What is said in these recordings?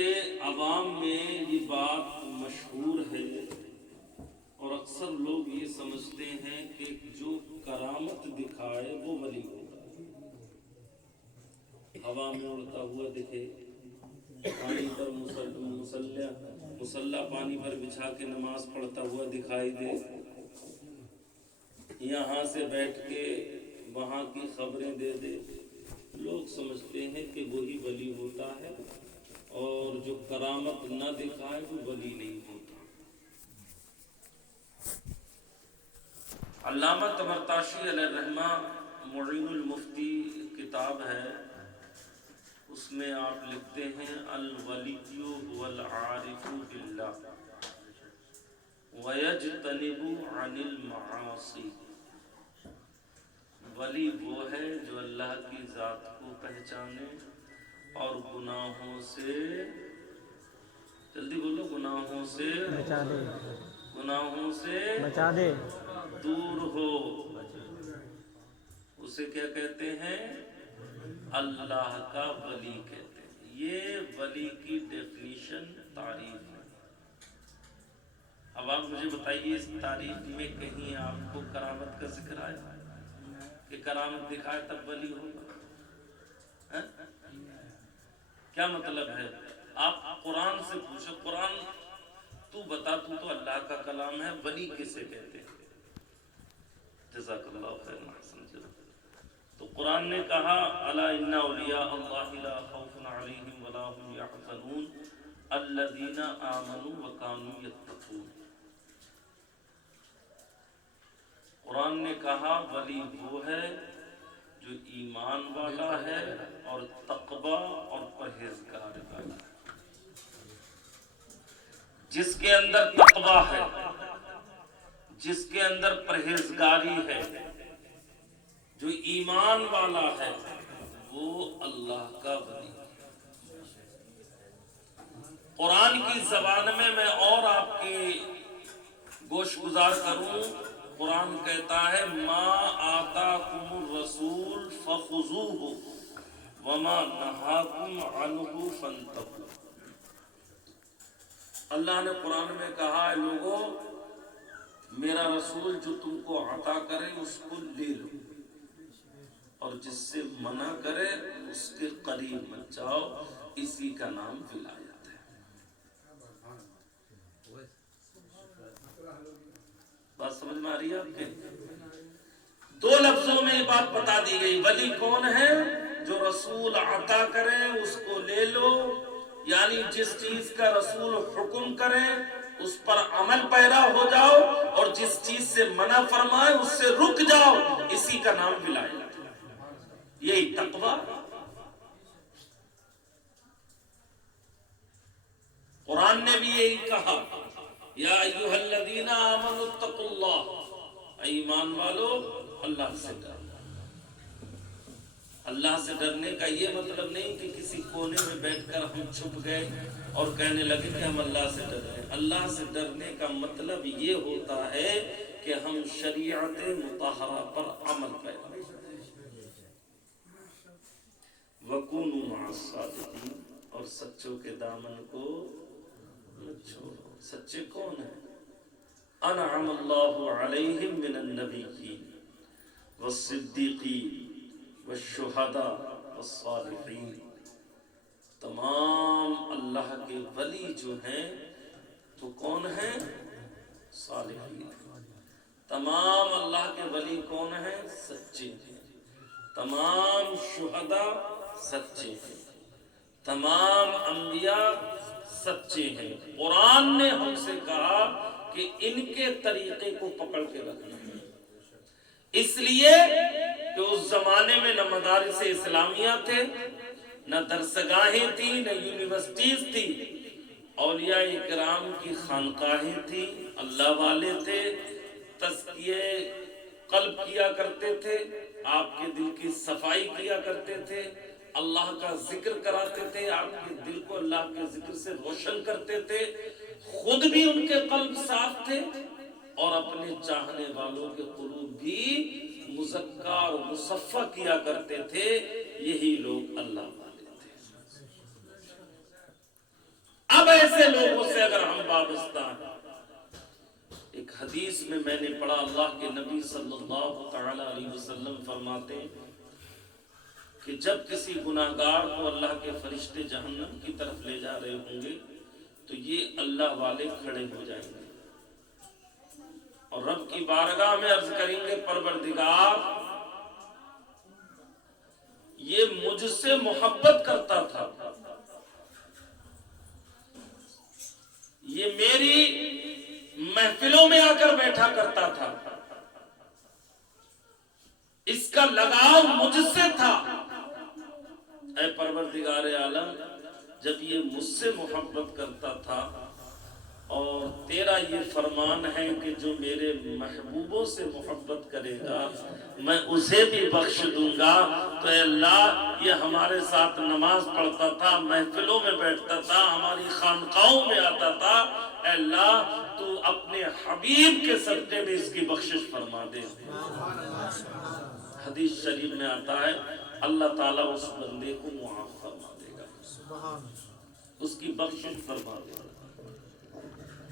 چونکہ عوام میں یہ بات مشہور ہے اور اکثر لوگ یہ سمجھتے ہیں کہ جو کرامت دکھائے وہ ولی ہوگا. ہوا میں اڑتا ہوا دکھے، پانی پر مسلح پانی پر بچھا کے نماز پڑھتا ہوا دکھائی دے، یہاں سے بیٹھ کے وہاں کی خبریں دے دے، لوگ سمجھتے ہیں کہ وہی ولی ہوتا ہے، اور جو کرامت نہ دکھائے وہ ولی نہیں ہوتا. علامہ طبرطاشی علیہ الرحمہ معین المفتی کتاب ہے، اس میں آپ لکھتے ہیں الولی هو العارف باللہ ویجتنب عن المعاصی. ولی وہ ہے جو اللہ کی ذات کو پہچانے اور گناہوں سے، جلدی بولو، گناہوں سے بچا دے، گناہوں سے بچا دے. دور ہو. اسے کیا کہتے ہیں؟ اللہ کا ولی کہتے ہیں. یہ ولی کی ڈیفینیشن تعریف ہے. اب آپ مجھے بتائیے اس تعریف میں کہیں آپ کو کرامت کا ذکر آیا کہ کرامت دکھائے تب ولی ہوگا؟ کیا مطلب ہے؟ آپ قرآن سے پوچھو، قرآن تو بتا، تو تو اللہ کا کلام ہے، ولی کسے کہتے ہیں؟ جزاک اللہ خیر احسن جزاک. تو قرآن نے کہا الا ان اولیاء اللہ لا خوف علیہم ولا هم يحزنون الذین آمنوا وکانوا یتقون. قرآن نے کہا ولی وہ ہے جو ایمان والا ہے اور تقوی اور پرہیزگار ہے. جس کے اندر تقوی ہے، جس کے اندر پرہیزگاری ہے، جو ایمان والا ہے، وہ اللہ کا ولی. قرآن کی زبان میں اور آپ کے گوش گزار کروں، قرآن کہتا ہے ما آتاکم الرسول فخذوہ وما نہاکم عنہ فانتہوا. اللہ نے قرآن میں کہا ہے لوگو، میرا رسول جو تم کو عطا کرے اس کو لے لو، اور جس سے منع کرے اس کے قریب مت جاؤ. اسی کا نام ولایت ہے. بات سمجھ میں آ رہی ہے آپ کے؟ دو لفظوں میں یہ بات بتا دی گئی. ولی کون ہے؟ جو رسول عطا کرے اس کو لے لو، یعنی جس چیز کا رسول حکم کرے اس پر عمل پیرا ہو جاؤ، اور جس چیز سے منع فرمائے اس سے رک جاؤ. اسی کا نام ولایت ہے. یہی تقوی. قرآن نے بھی یہی کہا یا ایھا الذین آمنوا اتقوا اللہ، ایمان والو اللہ سے ڈرو. اللہ سے ڈرنے کا یہ مطلب نہیں کہ کسی کونے میں بیٹھ کر ہم چھپ گئے اور کہنے لگے کہ ہم اللہ سے ڈر رہے ہیں. اللہ سے ڈرنے کا مطلب یہ ہوتا ہے کہ ہم شریعت مطہرہ پر عمل پیرا. وَكُونُوا مَعَ الصَّادِقِينَ، اور سچوں کے دامن کو مت چھوڑو. سچے کون ہیں؟ انعم اللہ علیہم من النبیین والصدیقین والشہداء والصالحین. تمام اللہ کے ولی جو ہیں تو کون ہیں؟ صالحین. تمام اللہ کے ولی کون ہیں؟ سچے ہیں. تمام شہداء سچے ہیں. تمام انبیاء سچے ہیں. قرآن نے ہم سے کہا کہ ان کے طریقے کو پکڑ کے رکھنا ہے. اس لیے کہ اس زمانے میں نہ مدارس اسلامیہ تھے، نہ درسگاہیں تھیں، نہ یونیورسٹیز تھی. اولیاء کرام کی خانقاہیں تھیں، اللہ والے تھے، تزکیہ قلب کیا کرتے تھے، آپ کے دل کی صفائی کیا کرتے تھے، اللہ کا ذکر کراتے تھے، آپ کے دل کو اللہ کے ذکر سے روشن کرتے تھے. خود بھی ان کے قلب صاف تھے اور اپنے چاہنے والوں کے قلوب بھی مزکا اور مصفہ کیا کرتے تھے. یہی لوگ اللہ والے تھے. اب ایسے لوگوں سے اگر ہم وابستہ ہیں، ایک حدیث میں نے پڑھا، اللہ کے نبی صلی اللہ تعالی علیہ وسلم فرماتے ہیں کہ جب کسی گناہگار کو اللہ کے فرشتے جہنم کی طرف لے جا رہے ہوں گے تو یہ اللہ والے کھڑے ہو جائیں گے اور رب کی بارگاہ میں عرض کریں گے، پروردگار یہ مجھ سے محبت کرتا تھا، یہ میری محفلوں میں آ کر بیٹھا کرتا تھا، اس کا لگاؤ مجھ سے تھا، اے پروردگار عالم جب یہ مجھ سے محبت کرتا تھا اور تیرا یہ فرمان ہے کہ جو میرے محبوبوں سے محبت کرے گا میں اسے بھی بخش دوں گا، تو اے اللہ یہ ہمارے ساتھ نماز پڑھتا تھا، محفلوں میں بیٹھتا تھا، ہماری خانقاہوں میں آتا تھا، اے اللہ تو اپنے حبیب کے صدقے میں اس کی بخشش فرما دے۔ حدیث شریف میں آتا ہے اللہ تعالیٰ اس بندے کو معاف فرما دے گا، اس کی بخشش فرما دے گا۔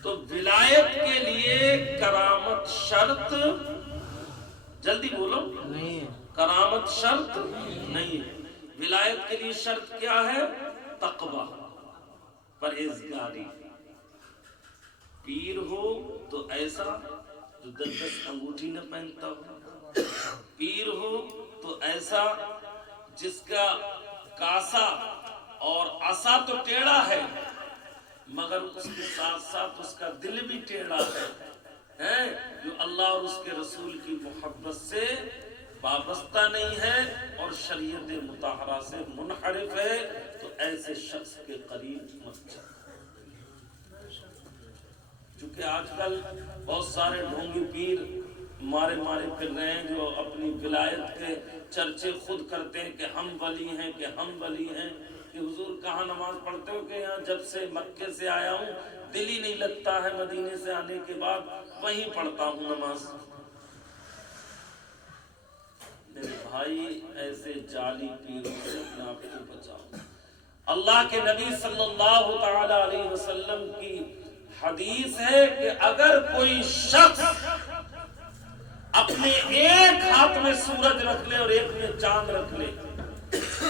تو ولایت کے لیے کرامت شرط، جلدی بولو، نہیں، کرامت شرط نہیں ہے۔ ولایت کے لیے شرط کیا ہے؟ تقوی، پرہیزگاری۔ پیر ہو تو ایسا جو 10 انگوٹھی نہ پہنتا ہو، پیر ہو تو ایسا جس کا کاسا اور عصا تو ٹیڑھا ہے مگر اس کے ساتھ ساتھ اس کا دل بھی ٹیڑھا ہے، جو اللہ اور اس کے رسول کی محبت سے وابستہ نہیں ہے اور شریعت مطہرہ سے منحرف ہے، تو ایسے شخص کے قریب مت جاؤ۔ چونکہ آج کل بہت سارے ڈھونگی پیر مارے پھر رہے ہیں جو اپنی ولایت کے چرچے خود کرتے ہیں کہ ہم ولی ہیں، کہ ہم ولی ہیں، کہ حضور کہاں نماز پڑھتے ہو؟ کہ یہاں جب سے مکے سے آیا ہوں دل ہی نہیں لگتا ہے، مدینے سے آنے کے بعد وہیں پڑھتا ہوں نماز۔ میرے بھائی ایسے جعلی پیروں سے اپنے آپ کو بچاؤ۔ اللہ کے نبی صلی اللہ تعالی علیہ وسلم کی حدیث ہے کہ اگر کوئی شخص اپنے ایک ہاتھ میں سورج رکھ لے اور ایک میں چاند رکھ لے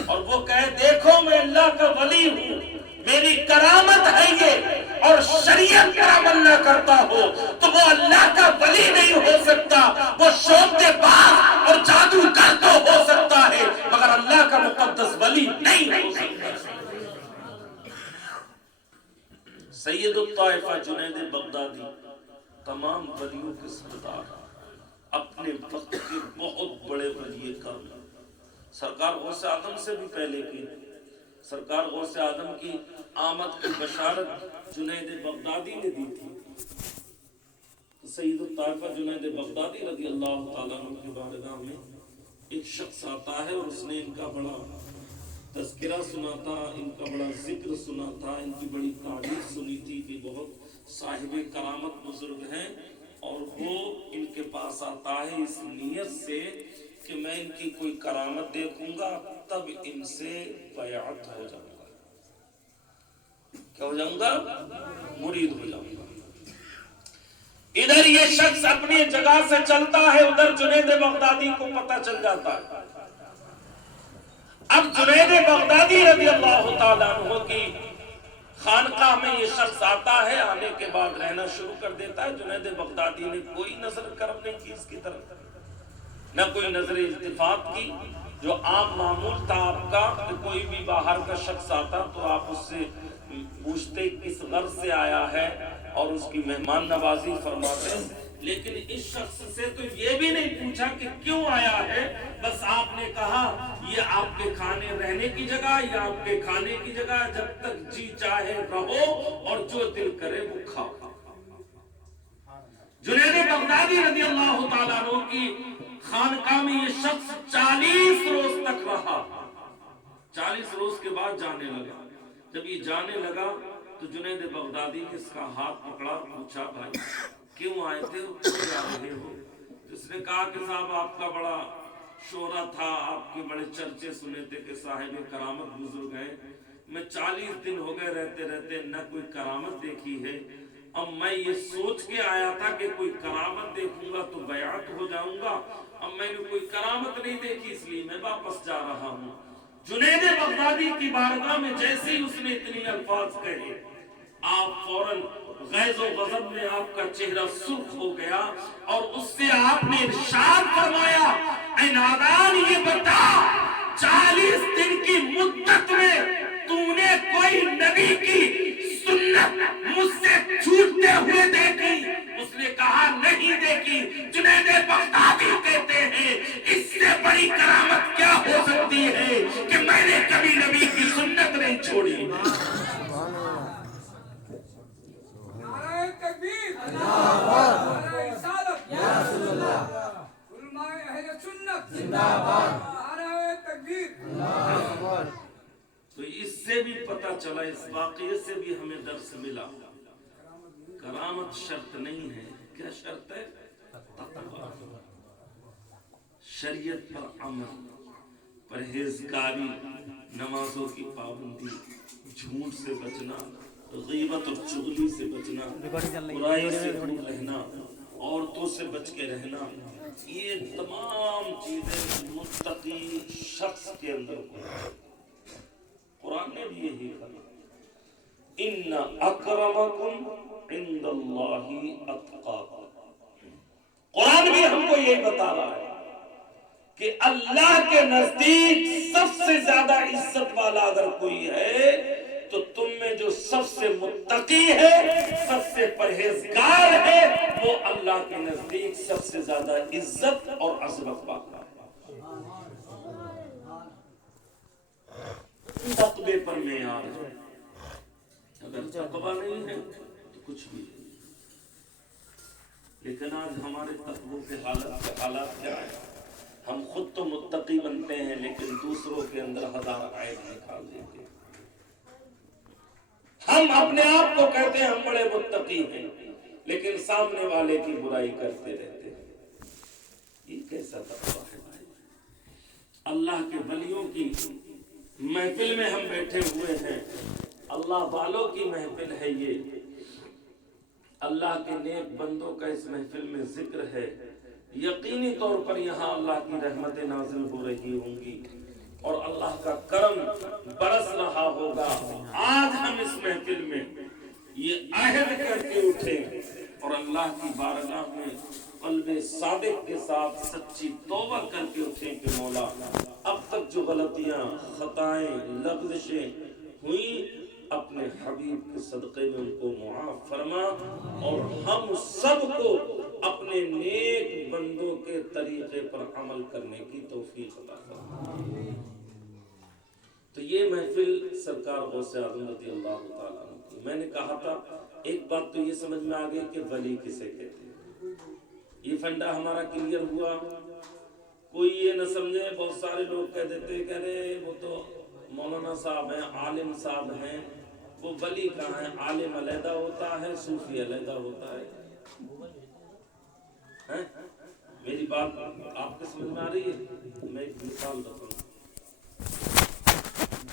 اور وہ کہے دیکھو میں اللہ کا ولی ہوں، میری کرامت ہے یہ، اور شریعت پر عمل نہ کرتا ہو تو وہ اللہ کا ولی نہیں ہو سکتا، وہ شوخ باز اور جادوگر تو ہو سکتا ہے مگر اللہ کا مقدس ولی نہیں ہو سکتا۔ سید الطائفہ جنید بغدادی تمام ولیوں کے سردار، اپنے وقت کے بہت بڑے ولی کامل، سرکار غوث اعظم سے بھی پہلے کی، سرکار غوث اعظم کی آمد کی بشارت جنید بغدادی نے دی تھی۔ سید الطائفہ جنید بغدادی رضی اللہ تعالیٰ عنہ کی بارگاہ میں ایک شخص آتا ہے اور اس نے ان کا بڑا تذکرہ سنا تھا، ان کا بڑا ذکر سنا تھا، ان کی بڑی تعریف سنی تھی کہ بہت صاحب کرامت بزرگ ہیں، اور وہ ان کے پاس آتا ہے اس نیت سے کہ میں ان کی کوئی کرامت دیکھوں گا تب ان سے بیعت ہو جاؤں گا، کیا ہو جاؤں گا؟ مرید ہو جاؤں گا۔ ادھر یہ شخص اپنی جگہ سے چلتا ہے، ادھر جنید بغدادی کو پتہ چل جاتا ہے۔ اب جنید بغدادی رضی اللہ تعالیٰ عنہ کی خانقاہ میں یہ شخص آتا ہے، آنے کے بعد رہنا شروع کر دیتا ہے۔ جنید بغدادی نے کوئی نظر کرم نہیں کی اس کی طرف، نہ کوئی نظر التفات کی، جو عام معمول تھا آپ کا کہ کوئی بھی باہر کا شخص آتا تو آپ اس سے پوچھتے کس غرض سے آیا ہے اور اس کی مہمان نوازی فرماتے، لیکن اس شخص سے تو یہ بھی نہیں پوچھا کہ کیوں آیا ہے، بس آپ نے کہا یہ آپ کے کھانے رہنے کی جگہ، یہ آپ کے کھانے کی جگہ، جب تک جی چاہے رہو اور جو دل کرے وہ کھاؤ۔ جنید بغدادی رضی اللہ تعالیٰ عنہ کی خانقاہ میں یہ شخص 40 روز تک رہا۔ 40 روز کے بعد جانے لگا۔ جب یہ جانے لگا تو جنید بغدادی نے اس کا ہاتھ پکڑا، پوچھا بھائی کیوں آئے تھے، کیوں جا رہے ہو؟ اس نے کہا کہ صاحب آپ کا بڑا شہرت تھا، آپ کے بڑے چرچے سنے تھے کہ صاحب کرامت بزرگ ہیں، میں 40 دن ہو گئے رہتے رہتے نہ کوئی کرامت دیکھی ہے. اب میں یہ سوچ کے آیا تھا کہ کوئی کرامت دیکھوں گا تو بیعت ہو جاؤں گا. اب میں نے کوئی کرامت نہیں دیکھی اس لیے میں واپس جا رہا ہوں. جنید بغدادی کی بارگاہ میں جیسے ہی اس نے اتنی الفاظ کہے آپ فوراً غیظ و غضب میں آپ کا چہرہ سرخ ہو گیا اور اس سے آپ نے ارشاد فرمایا اے نادان یہ بتا 40 دن کی مدت میں تو نے کوئی نبی کی سنت مجھ سے چھوٹتے ہوئے دیکھی؟ اس نے کہا نہیں دیکھی. جنید بغدادی کہتے ہیں اس سے بڑی کرامت کیا ہو سکتی ہے کہ میں نے کبھی نبی کی سنت نہیں چھوڑی. تو اس سے بھی پتہ چلا, اس واقعے سے بھی ہمیں درس ملا, کرامت شرط نہیں ہے. کیا شرط ہے؟ تقویٰ, شریعت پر عمل, پرہیزگاری, نمازوں کی پابندی, جھوٹ سے بچنا, غیبت اور چغلی سے بچنا, برائی سے دور رہنا, عورتوں سے بچ کے رہنا, یہ تمام چیزیں متقی شخص کے اندر ہوتی. قرآن نے بھی یہی کہا ان اکرمکم عند اللہ اتقاکم. قرآن بھی ہم کو یہ بتا رہا ہے کہ اللہ کے نزدیک سب سے زیادہ عزت والا اگر کوئی ہے تو تم میں جو سب سے متقی ہے, سب سے پرہیزگار ہے, وہ اللہ کے نزدیک سب سے زیادہ عزت اور عظمت والا ہے. تقوی پر معیار ہے, اگر تقوی نہیں ہے تو کچھ بھی نہیں. لیکن آج ہمارے تقوی کے حالات کیا ہے؟ ہم خود تو متقی بنتے ہیں لیکن دوسروں کے اندر ہزار عیب نکال دیتے ہیں. ہم اپنے آپ کو کہتے ہیں ہم بڑے متقی ہیں لیکن سامنے والے کی برائی کرتے رہتے ہیں. یہ کیسا تقویٰ ہے بھائی؟ اللہ کے ولیوں کی محفل میں ہم بیٹھے ہوئے ہیں, اللہ والوں کی محفل ہے یہ, اللہ کے نیک بندوں کا اس محفل میں ذکر ہے. یقینی طور پر یہاں اللہ کی رحمتیں نازل ہو رہی ہوں گی اور اللہ کا کرم برس رہا ہوگا. آج ہم اس محفل میں یہ عہد کر کے اٹھیں اور اللہ کی بارگاہ میں قلب صادق کے ساتھ سچی توبہ کر کے اٹھیں کہ مولا اب تک جو غلطیاں, خطائیں, لغزشیں ہوئیں اپنے حبیب کے صدقے میں ان کو معاف فرما اور ہم سب کو اپنے نیک بندوں کے طریقے پر عمل کرنے کی توفیق عطا فرما. تو یہ محفل سرکار غوث اعظم رضی اللہ تعالیٰ عنہ کی. میں نے کہا تھا ایک بات تو یہ سمجھ میں آ گئی کہ ولی کسے کہتے ہیں, یہ فنڈا ہمارا کلیئر ہوا. کوئی یہ نہ سمجھے, بہت سارے لوگ کہہ دیتے کہ ارے وہ تو مولانا صاحب ہیں, عالم صاحب ہیں, وہ ولی کہاں ہے؟ عالم علیحدہ ہوتا ہے, صوفی علیحدہ ہوتا ہے. میری بات آپ کو سمجھ میں آ رہی ہے؟ میں ایک مثال بتاؤں.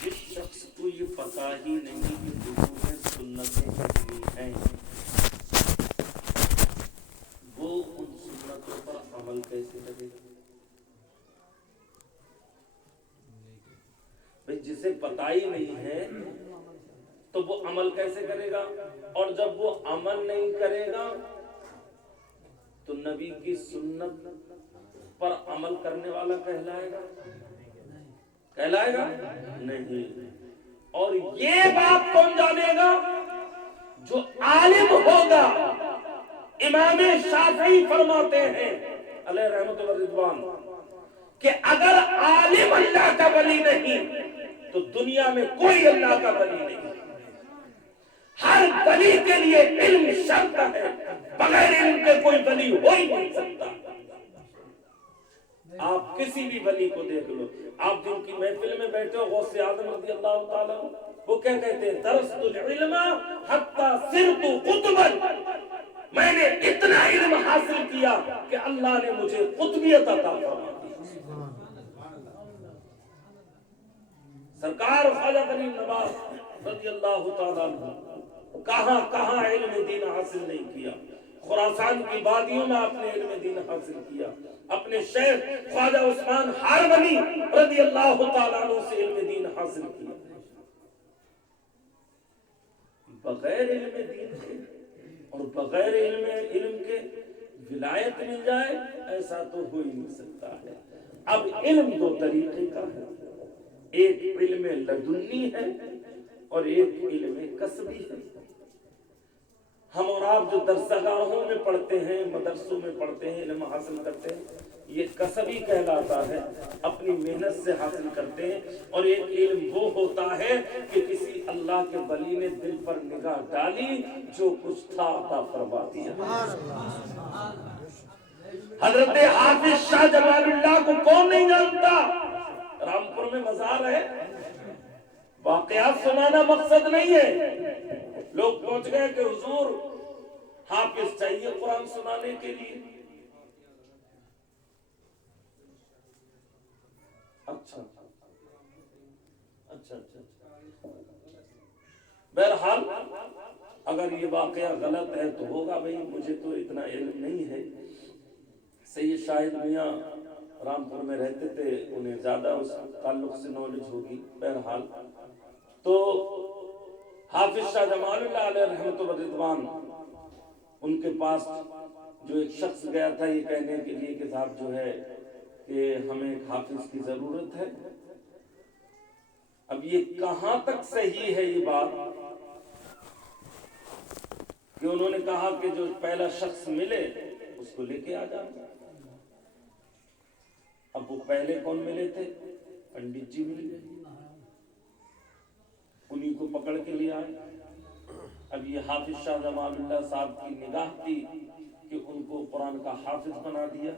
جس شخص کو یہ پتا ہی نہیں کہ حضور نے سنتیں کتنی ہیں, وہ ان سنتوں پر عمل کیسے کرے گا؟ بھئی جسے پتا ہی نہیں ہے تو وہ عمل کیسے کرے گا؟ اور جب وہ عمل نہیں کرے گا تو نبی کی سنت پر عمل کرنے والا کہلائے گا؟ کہلائے گا نہیں. اور یہ بات کون جانے گا؟ جو عالم ہوگا. امام شافعی فرماتے ہیں علیہ رحمت و رضوان کہ اگر عالم اللہ کا ولی نہیں تو دنیا میں کوئی اللہ کا ولی نہیں. ہر ولی کے لیے علم شرط ہے, بغیر علم کے کوئی ولی ہو ہی نہیں سکتا. آپ کسی بھی ولی کو دیکھ لو, آپ جن کی محفل میں بیٹھے ہو غوث اعظم رضی اللہ تعالیٰ, وہ کیا کہتے ہیں؟ درست العلم حتی صرت قطبا, میں نے اتنا علم حاصل کیا کہ اللہ نے مجھے قطبیت عطا فرما دی. سرکار خواجہ غریب نواز رضی اللہ تعالیٰ عنہ کہاں کہاں علم دین حاصل نہیں کیا. خراسان کی وادیوں میں آپ نے علم دین حاصل کیا. اپنے شیخ خواجہ عثمان ہارونی رضی اللہ تعالیٰ عنہ سے علم دین حاصل کیا. بغیر علم دین کے اور بغیر علم کے ولایت مل جائے ایسا تو ہو ہی نہیں سکتا ہے. اب علم دو طریقے کا ہے. ایک علم لدنی ہے اور ایک علم کسبی ہے. ہم اور آپ جو درسگاہوں میں پڑھتے ہیں, مدرسوں میں پڑھتے ہیں, علم حاصل کرتے ہیں, یہ کسبی کہلاتا ہے, اپنی محنت سے حاصل کرتے ہیں. اور ایک علم وہ ہوتا ہے کہ کسی اللہ کے ولی نے دل پر نگاہ ڈالی, جو کچھ تھا عطا فرما دیا. حضرت حافظ شاہ جمال اللہ کو کون نہیں جانتا؟ رامپور میں مزار ہے. واقعات سنانا مقصد نہیں ہے. لوگ پہنچ گئے کہ حضور حافظ چاہیے قرآن سنانے کے لیے. اچھا اچھا اچھا. بہرحال اگر یہ واقعہ غلط ہے تو ہوگا بھائی, مجھے تو اتنا علم نہیں ہے. سید شاہد میاں رامپور میں رہتے تھے, انہیں زیادہ اس تعلق سے نالج ہوگی. بہرحال تو حافظ شاہ جمال اللہ علیہ رحمت و رضوان, ان کے پاس جو ایک شخص گیا تھا یہ کہنے کے لیے کہ صاحب جو ہے کہ ہمیں ایک حافظ کی ضرورت ہے. اب یہ کہاں تک صحیح ہے یہ بات کہ انہوں نے کہا کہ جو پہلا شخص ملے اس کو لے کے آ جانا. اب وہ پہلے کون ملے تھے؟ پنڈت جی ملے, انہی کو پکڑ کے لے آئے. اب یہ حافظ شاہ جمال اللہ صاحب کی نگاہ تھی کہ ان کو قرآن کا حافظ بنا دیا.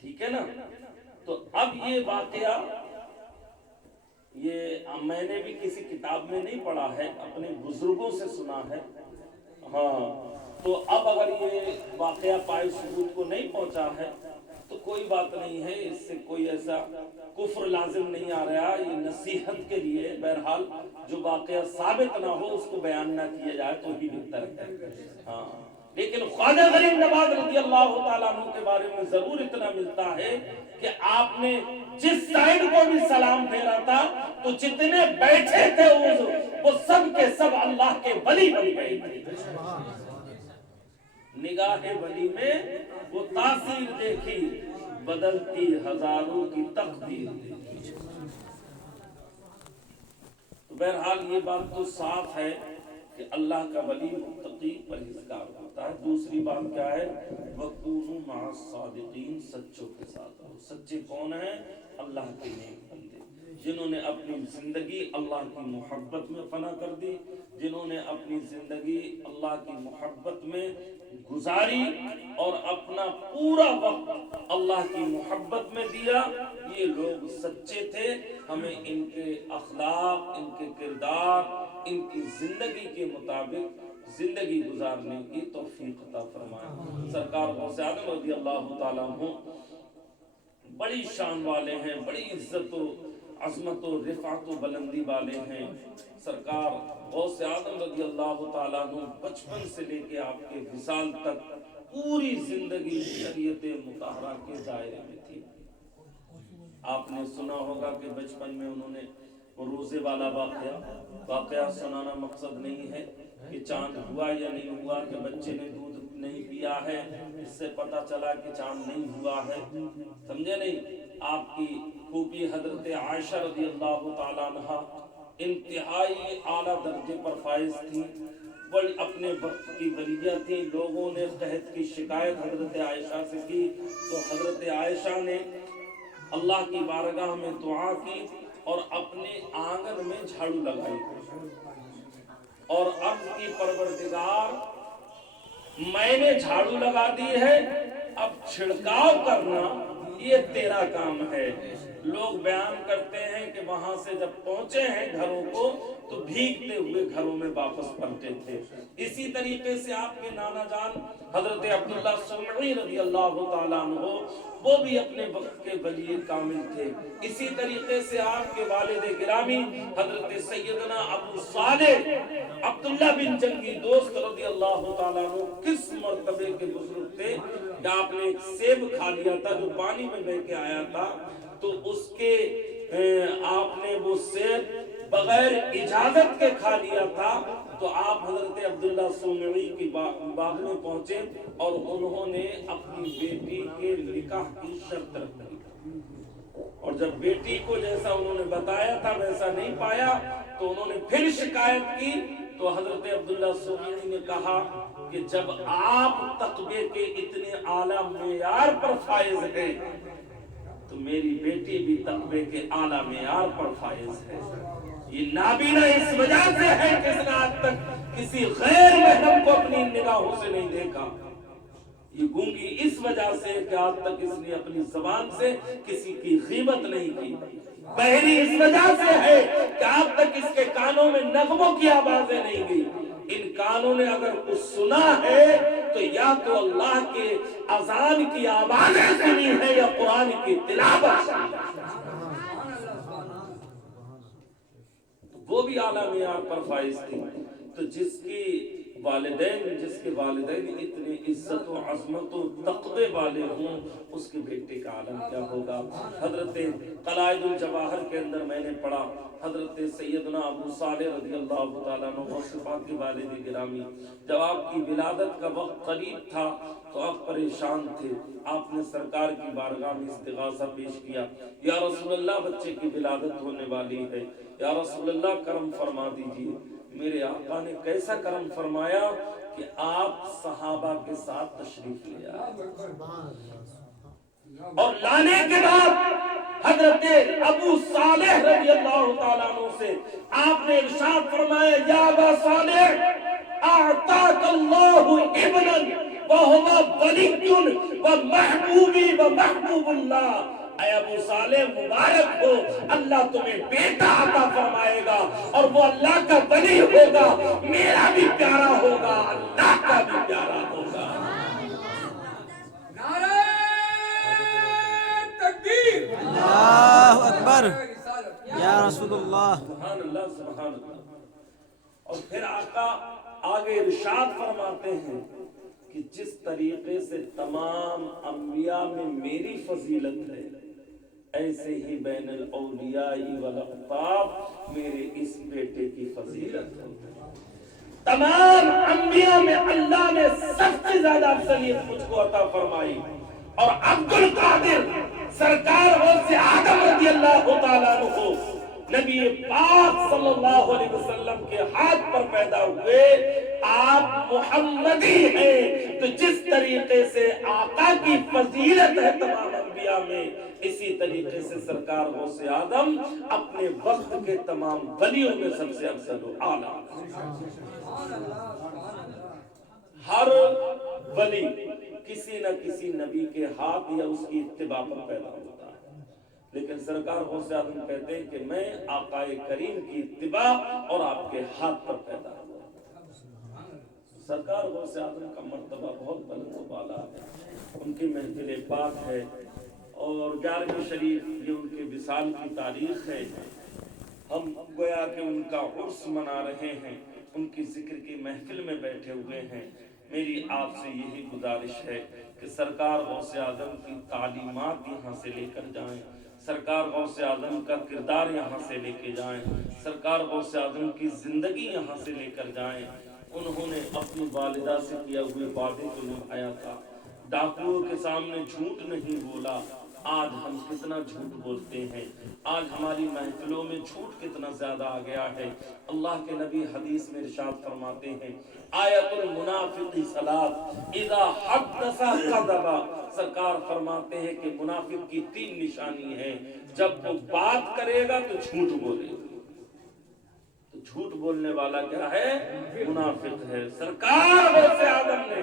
ٹھیک ہے نا. تو اب یہ واقعہ یہ میں نے بھی کسی کتاب میں نہیں پڑھا ہے, اپنے بزرگوں سے سنا ہے. ہاں, تو اب اگر یہ واقعہ پائے ثبوت کو نہیں پہنچا ہے تو کوئی بات نہیں ہے, اس سے کوئی ایسا کفر لازم نہیں آ رہا. یہ نصیحت کے لیے, بہرحال جو واقعہ ثابت نہ ہو اس کو بیان نہ کیا جائے تو ہی بہتر ہے. ہاں, لیکن خواجہ غریب نواز رضی اللہ تعالیٰ عنہ کے بارے میں ضرور اتنا ملتا ہے کہ آپ نے جس سائڈ کو بھی سلام پھیرا تھا تو جتنے بیٹھے تھے وہ سب کے سب اللہ کے ولی بن گئے تھے. نگاہ ولی میں وہ تاثیر دیکھی, بدلتی ہزاروں کی تقدیر دیکھی. تو بہرحال یہ بات تو صاف ہے کہ اللہ کا ولی متقی پرہیزگار ہوتا ہے. دوسری بات کیا ہے؟ وَكُونُوا مَعَ الصَّادِقِينَ, سچوں کے ساتھ رہو. سچے کون ہیں؟ اللہ کے نیک بندے, جنہوں نے اپنی زندگی اللہ کی محبت میں فنا کر دی, جنہوں نے اپنی زندگی اللہ کی محبت میں گزاری اور اپنا پورا وقت اللہ کی محبت میں دیا. یہ لوگ سچے تھے. ہمیں ان کے اخلاق, ان کے کردار, ان کی زندگی کے مطابق زندگی گزارنے کی توفیق عطا فرمائے. سرکار غوث اعظم رضی اللہ تعالیٰ عنہ بڑی شان والے ہیں, بڑی عزت و عظمت و رفعت و بلندی والے ہیں. سرکار غوث اعظم رضی اللہ تعالیٰ عنہ بچپن سے لے کے آپ کے وصال تک پوری زندگی شریعت مطہرہ کے دائرے میں تھی. آپ نے سنا ہوگا کہ بچپن میں انہوں نے روزے والا واقعہ سنانا مقصد نہیں ہے کہ چاند ہوا یا نہیں ہوا, کہ بچے نے دودھ نہیں پیا ہے اس سے پتہ چلا کہ چاند نہیں ہوا ہے. سمجھے نہیں؟ آپ کی خوبی حضرت عائشہ رضی اللہ تعالیٰ عنہ انتہائی اعلیٰ درجے پر فائز تھی, بڑی اپنے وقت کی ولیہ تھی. لوگوں نے قحط کی شکایت حضرت عائشہ سے کی تو حضرت عائشہ نے اللہ کی بارگاہ میں دعا کی اور اپنے آنگن میں جھاڑو لگائی اور عرض کی پروردگار میں نے جھاڑو لگا دی ہے, اب چھڑکاؤ کرنا یہ تیرا کام ہے. لوگ بیان کرتے ہیں کہ وہاں سے جب پہنچے ہیں گھروں کو تو بھیگتے ہوئے گھروں میں واپس پلٹے تھے۔ اسی طریقے سے آپ کے نانا جان حضرت عبداللہ سمعی رضی اللہ تعالیٰ عنہ وہ بھی اپنے وقت کے ولی کامل تھے۔ اسی طریقے سے آپ کے والد گرامی حضرت سیدنا ابو صالح عبداللہ بن جنگی دوست رضی اللہ تعالیٰ عنہ کس مرتبے کے بزرگ تھے کہ آپ نے ایک سیب کھا لیا تھا جو پانی میں بہہ کے آیا تھا، تو اس کے آپ نے وہ سیب بغیر اجازت کے کھا لیا تھا، تو آپ حضرت عبداللہ سمعی کی باغ میں پہنچے اور انہوں نے اپنی بیٹی کے نکاح کی شرط رکھ دی، اور جب بیٹی کو جیسا انہوں نے بتایا تھا ویسا نہیں پایا تو انہوں نے پھر شکایت کی، تو حضرت عبداللہ سمعی نے کہا کہ جب آپ تقوی کے اتنے اعلیٰ معیار پر فائز ہیں تو میری بیٹی بھی تقوی کے اعلیٰ معیار پر فائز ہے۔ یہ نابینا اس وجہ سے ہے کہ اس نے آج تک کسی غیر محرم کو اپنی نگاہوں سے نہیں دیکھا، یہ گونگی اس وجہ سے کہ آج تک اس نے اپنی زبان سے کسی کی غیبت نہیں کی، بہری اس وجہ سے ہے کہ آج تک اس کے کانوں میں نغموں کی آوازیں نہیں گئی۔ ان کانوں نے اگر کچھ سنا ہے تو یا تو اللہ کے اذان کی آوازیں سنی ہے یا قرآن کی تلاوت سنی ہے۔ وہ بھی اعلیٰ معیار پر فائز تھی، تو جس کے والدین اتنے عزت و عظمت و تقوی والے ہوں اس کے بیٹے کا عالم کیا ہوگا۔ حضرت قلائد الجواہر کے اندر میں نے پڑھا حضرت سیدنا ابو صالح رضی اللہ تعالیٰ عنہ وصفات کے والد گرامی جب آپ کی ولادت کا وقت قریب تھا تو آپ پریشان تھے، آپ نے سرکار کی بارگاہ میں استغاثہ پیش کیا، یا رسول اللہ بچے کی ولادت ہونے والی ہے، یا رسول اللہ کرم فرما دیجیے۔ میرے آقا نے کیسا کرم فرمایا کہ آپ صحابہ کے ساتھ تشریف لے آئے، اور لانے کے بعد حضرت ابو صالح رضی اللہ تعالیٰ عنہ سے آپ نے ارشاد فرمایا، یا ابا صالح اعطاک اللہ ابنا وہو ولی ومحبوبی ومحبوب اللہ، اے ابو صالح مبارک ہو، اللہ تمہیں بیٹا عطا فرمائے گا اور وہ اللہ کا ولی ہوگا، میرا بھی پیارا ہوگا، اللہ کا بھی پیارا ہوگا۔ نعرہ تکبیر، اللہ اکبر، یا رسول اللہ، سبحان اللہ سبحان اللہ۔ اور پھر آقا آگے ارشاد فرماتے ہیں کہ جس طریقے سے تمام انبیاء میں میری فضیلت ہے ایسے ہی بین الاولیاء والاقطاب میرے اس بیٹے کی فضیلت ہے۔ تمام انبیاء میں اللہ نے سب سے زیادہ افضلیت مجھ کو عطا فرمائی، اور عبد القادر سرکار غوث آدم رضی اللہ تعالیٰ عنہ نبی پاک صلی اللہ علیہ وسلم کے ہاتھ پر پیدا ہوئے، آپ محمدی ہیں، تو جس طریقے سے آقا کی فضیلت ہے تمام انبیاء میں، اسی طریقے سے سرکار غوث آدم اپنے وقت کے تمام ولیوں میں سب سے افضل و اعلیٰ۔ ہر ولی کسی نہ کسی نبی کے ہاتھ یا اس کی اتباع پر پیدا ہوتا ہے، لیکن سرکار غوث آدم کہتے ہیں کہ میں آقا کریم کی اتباع اور آپ کے ہاتھ پر پیدا ہوا۔ سرکار غوث آدم کا مرتبہ بہت بلند و بالا ہے، ان کی محفل پاک ہے، اور 11ویں شریف یہ ان کے وصال کی تاریخ ہے، ہم گویا کہ ان کا عرس منا رہے ہیں، ان کی ذکر کی محفل میں بیٹھے ہوئے ہیں۔ میری آپ سے یہی گزارش ہے کہ سرکار غوث اعظم کی تعلیمات یہاں سے لے کر جائیں، سرکار غوث اعظم کا کردار یہاں سے لے کے جائیں، سرکار غوث اعظم کی زندگی یہاں سے لے کر جائیں۔ انہوں نے اپنی والدہ سے کیا ہوئے وعدے کو نبھایا تھا، ڈاکوؤں کے سامنے جھوٹ نہیں بولا۔ آج ہم کتنا جھوٹ بولتے ہیں، آج ہماری محفلوں میں جھوٹ کتنا زیادہ آ گیا ہے۔ اللہ کے نبی حدیث میں ارشاد فرماتے ہیں، آیت المنافق ثلاث اذا حدث کذب، سرکار فرماتے ہیں کہ منافق کی 3 نشانی ہے، جب وہ بات کرے گا تو جھوٹ بولے گا۔ تو جھوٹ بولنے والا کیا ہے؟ منافق ہے۔ سرکار غوث اعظم نے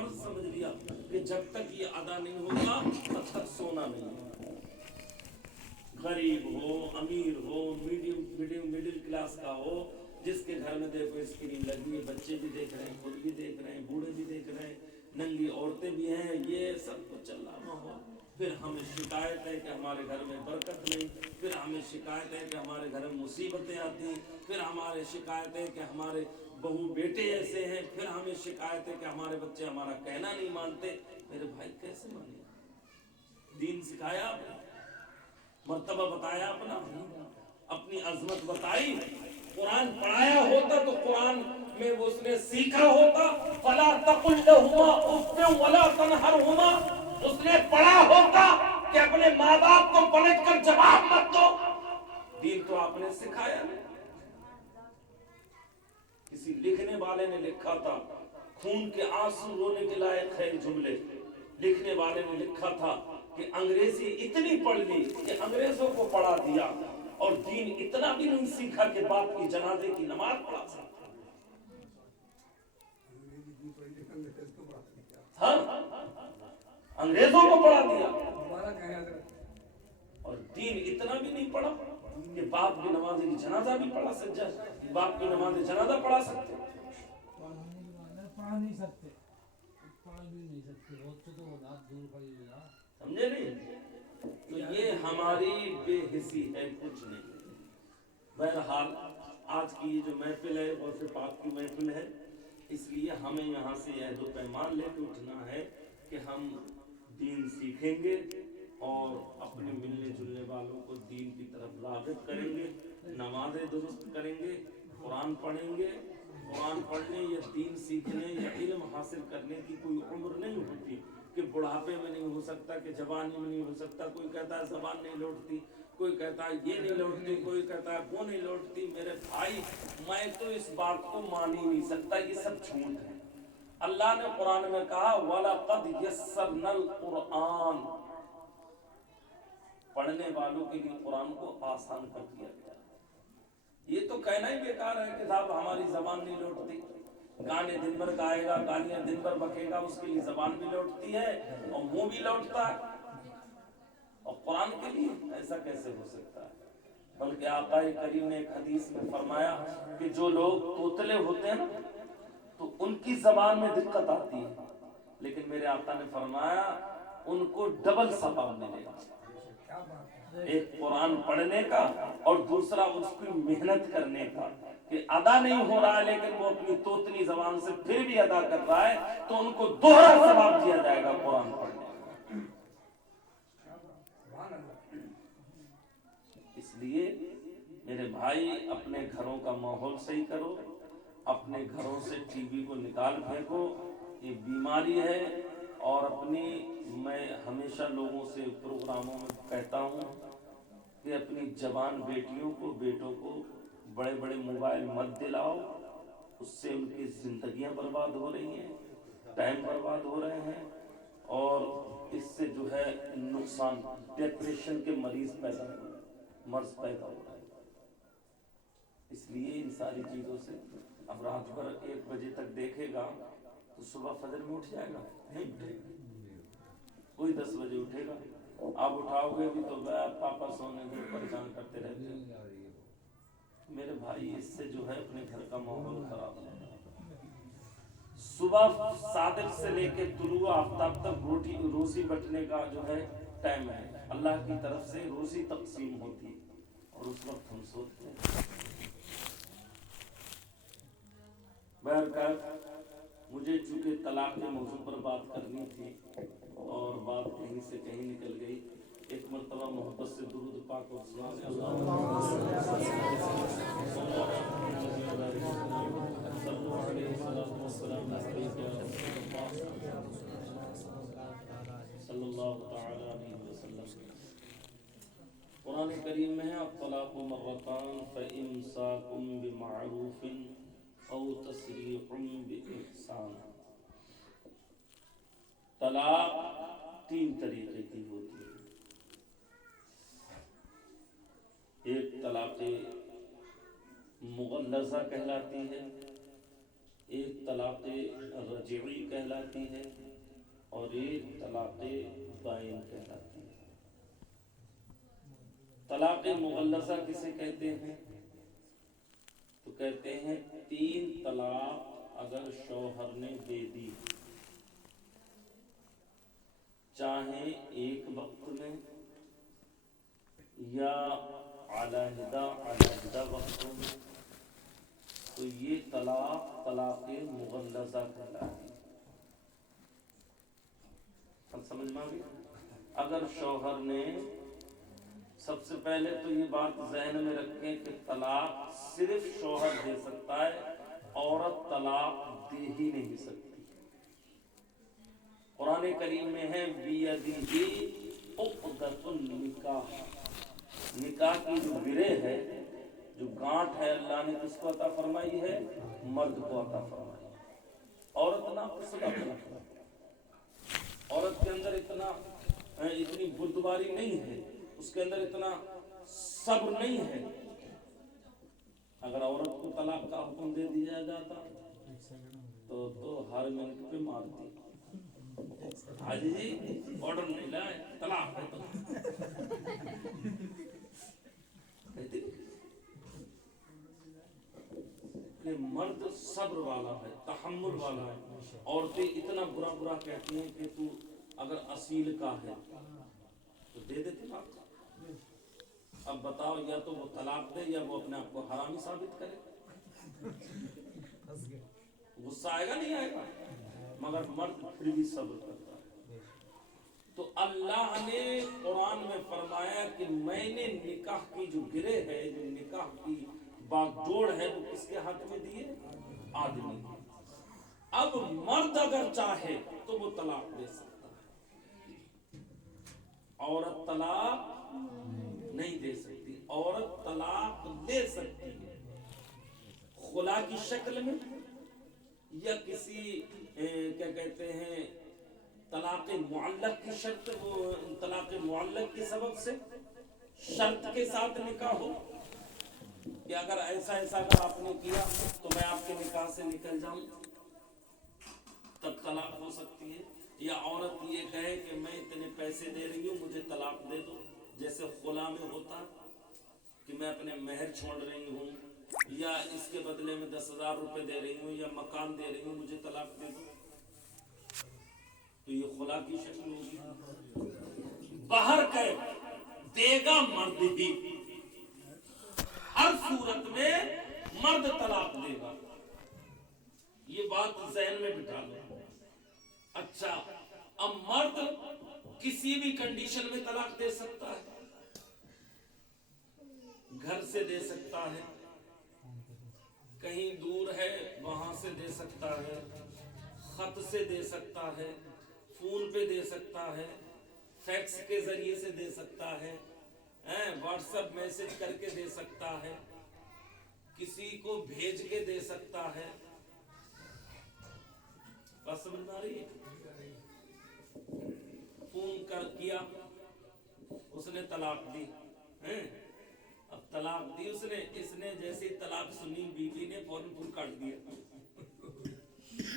فرض سمجھ لیا کہ جب تک یہ ادا نہیں ہوگا تب تک سونا نہیں ہے. غریب ہو, امیر ہو, مڈل کلاس کا ہو, جس کے گھر میں دیکھو اسکرین لگی ہے, بچے بھی دیکھ رہے ہیں, خود بھی دیکھ رہے ہیں, بوڑھے بھی دیکھ رہے ہیں, ننگی عورتیں بھی ہیں, یہ سب کچھ چل رہا ماحول. پھر ہمیں شکایت ہے کہ ہمارے گھر میں برکت نہیں, پھر ہمیں شکایت ہے کہ ہمارے گھر میں مصیبتیں آتی ہیں, پھر ہمارے شکایت ہے کہ ہمارے بہو بیٹے ایسے ہیں, پھر ہمیں شکایت ہے کہ ہمارے بچے ہمارا کہنا نہیں مانتے. میرے بھائی کیسے مانے؟ دین سکھایا آپ نے, مرتبہ بتایا اپنا, اپنی عظمت بتائی, قرآن پڑھایا ہوتا تو قرآن میں وہ اس نے سیکھا ہوتا. فَلَا تَقُلْ لَهُمَا أُفٍّ وَلَا تَنْهَرْهُمَا, اس نے پڑھا ہوتا کہ اپنے ماں باپ کو پلٹ کر جواب مت دو. دین تو آپ نے سکھایا نہیں. کسی لکھنے والے نے لکھا تھا, خون کے آنسو رونے کے لائق ہے جملے. لکھنے والے نے لکھا تھا کہ انگریزی اتنی پڑھ لی کہ انگریزوں کو پڑھا دیا, اور دین اتنا بھی نہیں سیکھا کہ باپ کی جنازے کی نماز پڑھا سکتا. ہاں, انگریزوں کو پڑھا دیا, اور دین اتنا بھی نہیں پڑھا کہ باپ کی نماز کی جنازہ بھی پڑھا سکتا. باپ کی نماز جنازہ پڑھا سکتے, پڑھا نہیں سکتے, پڑھ بھی نہیں سکتے, سمجھے نہیں؟ تو یہ ہماری بے حسی ہے, کچھ نہیں. بہرحال آج کی یہ جو محفل ہے وہ سے پاک کی محفل ہے, اس لیے ہمیں یہاں سے عہد و پیمان لے کے اٹھنا ہے کہ ہم دین سیکھیں گے اور اپنے ملنے جلنے والوں کو دین کی طرف راغب کریں گے, نمازیں درست کریں گے, قرآن پڑھیں گے. قرآن پڑھنے یا دین سیکھنے یا علم حاصل کرنے کی کوئی عمر نہیں ہوتی کہ بڑھاپے میں نہیں ہو سکتا, کہ جوانی میں نہیں ہو سکتا. کوئی کہتا ہے زبان نہیں لوٹتی, کوئی کہتا ہے یہ نہیں لوٹتی, کوئی کہتا ہے وہ نہیں لوٹتی. میرے بھائی میں تو اس بات کو مان ہی نہیں سکتا, یہ سب جھوٹ ہے. اللہ نے قرآن میں کہا وَلَقَدْ يَسَّرْنَا الْقُرْآنَ, پڑھنے والوں کے لیے قرآن کو آسان کر دیا گیا. یہ تو کہنا ہی بیکار ہے کہ صاحب ہماری زبان نہیں لوٹتی. گانے دن بھر گائے گا, گالیاں دن بھر بکے گا, اس کے لیے زبان بھی لوٹتی ہے اور منہ بھی لوٹتا ہے, اور قرآن کے لیے ایسا کیسے ہو سکتا ہے؟ بلکہ آقا کریم نے ایک حدیث میں فرمایا کہ جو لوگ توتلے ہوتے ہیں نا تو ان کی زبان میں دقت آتی ہے, لیکن میرے آقا نے فرمایا ان کو ڈبل ثواب ملے گا. ایک قرآن پڑھنے کا اور دوسرا اس کی محنت کرنے کا, کہ ادا نہیں ہو رہا ہے لیکن وہ اپنی توتلی زبان سے پھر بھی ادا کر رہا ہے تو ان کو دوہرا ثواب دیا جائے گا قرآن پڑھنے کا. اس لیے میرے بھائی اپنے گھروں کا ماحول صحیح کرو, اپنے گھروں سے ٹی وی کو نکال پھینکو, یہ بیماری ہے. اور میں ہمیشہ لوگوں سے پروگراموں میں کہتا ہوں کہ اپنی جوان بیٹیوں کو بیٹوں کو بڑے بڑے موبائل مت دلاؤ, اس سے ان کی زندگیاں برباد ہو رہی ہیں, ٹائم برباد ہو رہے ہیں, اور اس سے جو ہے نقصان, ڈپریشن کے مریض پیدا ہو رہے ہیں, مرض پیدا ہو رہا ہے. اس لیے ان ساری چیزوں سے اب رات بھر 1 بجے تک دیکھے گا تو صبح فجر میں اٹھ جائے گا نہیں اٹھے گا, کوئی 10 بجے اٹھے گا. آپ اٹھاؤ گے بھی تو پاپا سونے دو, پریشان کرتے رہتے ہیں. میرے بھائی اس سے جو ہے اپنے گھر کا ماحول خراب ہے. صبح صادق سے لے کے طلوع آفتاب تک روزی بٹنے کا جو ہے ٹائم ہے, اللہ کی طرف سے روزی تقسیم ہوتی ہے اور اس وقت ہم سوتے ہیں. بہرکیف مجھے چونکہ طلاق کے موضوع پر بات کرنی تھی اور بات کہیں سے کہیں نکل گئی. ایک مرتبہ محبت سے درود پاک اور سلام صلی اللہ تعالی علیہ وسلم. قرآن کریم میں ہے الطلاق مرتان فإمساک بمعروف او تسریح بإحسان. طلاق 3 طریقے کی ہوتی ہے. ایک طلاق مغلظہ کہلاتی ہے, ایک طلاق رجعی کہلاتی ہے اور ایک طلاق بائن کہلاتی ہے۔ طلاق مغلظہ کسے کہتے ہیں؟ تو کہتے ہیں 3 طلاق اگر شوہر نے دے دی، چاہے ایک وقت میں یا علیحدہ وقتوں میں، تو یہ طلاق مغلظہ کہلاتی ہے۔ اب سمجھ میں آ گئی؟ اگر شوہر نے، سب سے پہلے تو یہ بات ذہن میں رکھیں کہ طلاق صرف شوہر دے سکتا ہے، عورت طلاق دے ہی نہیں سکتی۔ قرآن کریم میں ہے بیدہ عقدۃ النکاح، نکاح کی جو گرہ ہے، جو گانٹھ ہے، اللہ نے کس کو عطا فرمائی ہے؟ مرد کو عطا فرمائی ہے۔ عورت نہ عورت کے اندر اتنی بردباری نہیں ہے، اس کے اندر اتنا صبر نہیں ہے۔ اگر عورت کو طلاق کا حکم دے دیا جاتا تو ہر منٹ پہ مارتی۔ حاجی جی آرڈر نہیں لائے، طلاق ہے کہ مرد صبر والا ہے، تحمل والا ہے۔ عورتیں اتنا برا کہتی ہیں کہ تو اگر اصیل کا ہے تو دے دے طلاق۔ اب بتاؤ، یا تو وہ طلاق دے یا وہ اپنے آپ کو حرامی ثابت کرے۔ غصہ آئے گا نہیں آئے گا؟ مگر مرد پھر بھی صبر کرتا ہے۔ تو اللہ نے قرآن میں فرمایا کہ میں نے نکاح کی جو گرہ ہے، جو نکاح کی باغ جوڑ ہے، وہ کس کے ہاتھ میں دیے؟ آدمی۔ اب مرد اگر چاہے تو وہ طلاق دے سکتا ہے، عورت طلاق نہیں دے سکتی۔ عورت طلاق دے سکتی ہے خلا کی شکل میں، یا کسی کیا کہتے ہیں طلاق معلق کی شرط، وہ طلاق معلق کے سبب سے شرط کے ساتھ نکاح ہو کہ اگر ایسا اگر آپ نے کیا تو میں آپ کے نکاح سے نکل جاؤں، تب طلاق ہو سکتی ہے۔ یا عورت یہ کہے کہ میں اتنے پیسے دے رہی ہوں، مجھے طلاق دے دو، جیسے خلا میں ہوتا کہ میں اپنے مہر چھوڑ رہی ہوں، یا اس کے بدلے میں 10,000 روپے دے رہی ہوں، یا مکان دے رہی ہوں، مجھے طلاق دے دو، تو یہ خلا کی شکل ہوگی۔ باہر کہ دے گا مرد ہی، ہر صورت میں مرد طلاق دے گا، یہ بات ذہن میں بٹھا لو۔ اچھا، اب مرد کسی بھی کنڈیشن میں طلاق دے سکتا ہے، گھر سے دے سکتا ہے، کہیں دور ہے وہاں سے دے سکتا ہے، خط سے دے سکتا ہے، فون پہ دے سکتا ہے، فیکس کے ذریعے سے دے سکتا ہے، واٹس ایپ میسج کر کے دے سکتا ہے، کسی کو بھیج کے دے سکتا ہے۔ بس سمجھ میں آ رہی ہے؟ فون کیا، اس نے طلاق دی، اب طلاق دی اس نے جیسے طلاق سنی، بیوی نے فوراً فون کاٹ دیا،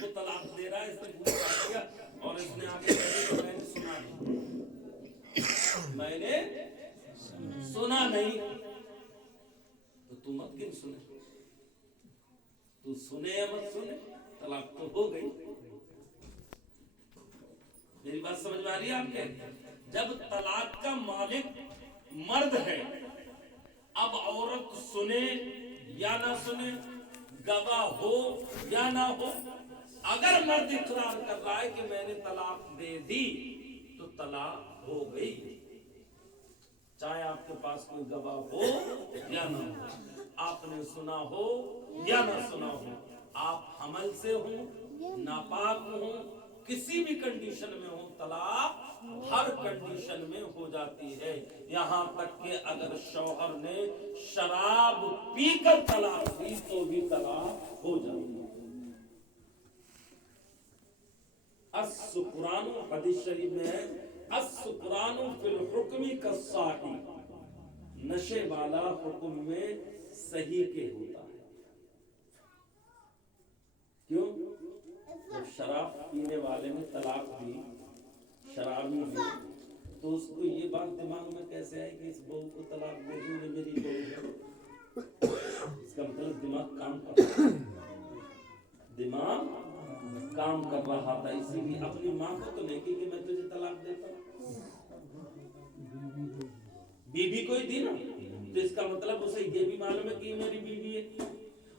وہ طلاق دے رہا ہے، اس نے فون کاٹ دیا، اور اس نے آگے کہا کہ میں نے سنا نہیں، میں نے سنا نہیں، تو تم مت کیوں سنے؟ تو سنے یا مت سنے، طلاق تو ہو گئی۔ میری بات سمجھ میں آ رہی ہے آپ کے؟ جب طلاق کا مالک مرد ہے، اب عورت سنے یا نہ سنے، گواہ ہو یا نہ ہو، اگر مرد اقرار کر رہا ہے کہ میں نے طلاق دے دی تو طلاق ہو گئی، چاہے آپ کے پاس کوئی گواہ ہو یا نہ ہو، آپ نے سنا ہو یا نہ سنا ہو، آپ حمل سے ہوں، ناپاک ہوں، کسی بھی کنڈیشن میں ہو، طلاق ہر کنڈیشن میں ہو جاتی ہے۔ یہاں تک کہ اگر شوہر نے شراب پی کر طلاق دی تو بھی طلاق ہو جاتی ہے۔ السکران، حدیث شریف میں ہے، السکران فی الحکم کالصاحی، نشے والا حکم میں صحیح کے ہوتا ہے۔ کیوں؟ جب شراب پینے والے نے طلاق دی، شرابی دی، تو اس کو یہ بات دماغ میں کیسے آئی کہ اس بہو کو طلاق دے دوں، یہ میری بہو ہے؟ اس کا مطلب دماغ کام کر رہا تھا، دماغ کام کر رہا تھا، اسی لیے اپنی ماں کو تو نہیں کہ میں تجھے طلاق دیتا ہوں، بیوی کو ہی دی نا، تو اس کا مطلب اسے یہ بھی معلوم ہے کہ یہ میری بیوی ہے،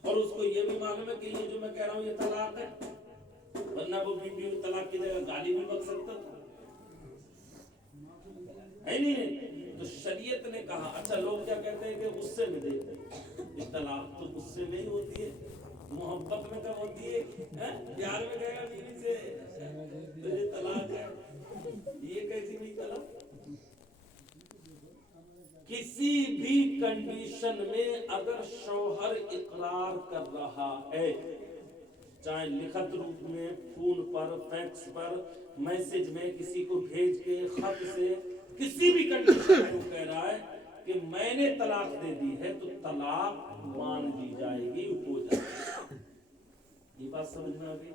اور اس کو یہ بھی معلوم ہے کہ یہ جو میں کہہ رہا ہوں یہ طلاق ہے، ورنہ وہ بیوی کو طلاق کی جگہ گالی بھی بک سکتا تھا، ہے نہیں؟ تو شریعت نے کہا، اچھا لوگ کیا کہتے ہیں کہ غصے میں دیتے ہیں، طلاق تو غصے میں ہی ہوتی ہے، محبت میں کب ہوتی ہے؟ پیار میں کہے گا بیوی سے تو یہ طلاق ہے، یہ کیسی بھی طلاق؟ کسی بھی کنڈیشن میں اگر شوہر اقرار کر رہا ہے، چاہے لکھت روپ میں، فون پر، فیکس پر، میسج میں، کسی کو بھیج کے، خط سے، کسی بھی کنڈیشن میں وہ کہہ رہا ہے کہ میں نے طلاق دے دی ہے، تو طلاق مان لی جائے گی، ہو جائے گی۔ یہ بات سمجھ میں آ گئی؟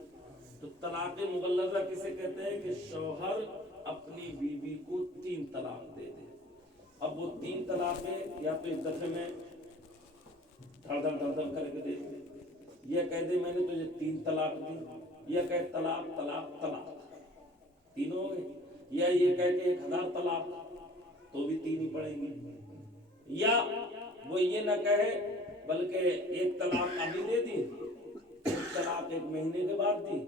تو طلاق مغلظہ کسے کہتے ہیں کہ شوہر اپنی بیوی کو 3 طلاق دے دے۔ اب وہ 3 طلاقیں یا تو ایک دفعے میں دھڑ دھڑ دھڑ دھڑ کر کے دے دے، یا کہہ دے میں نے تجھے 3 طلاق دی، یا کہ طلاق طلاق طلاق، تینوں ہو گئے، یا یہ کہہ کے 1000 طلاق، تو بھی 3 ہی پڑیں گی، یا وہ یہ نہ کہے بلکہ 1 طلاق ابھی دے دی، 1 طلاق 1 مہینے کے بعد دی،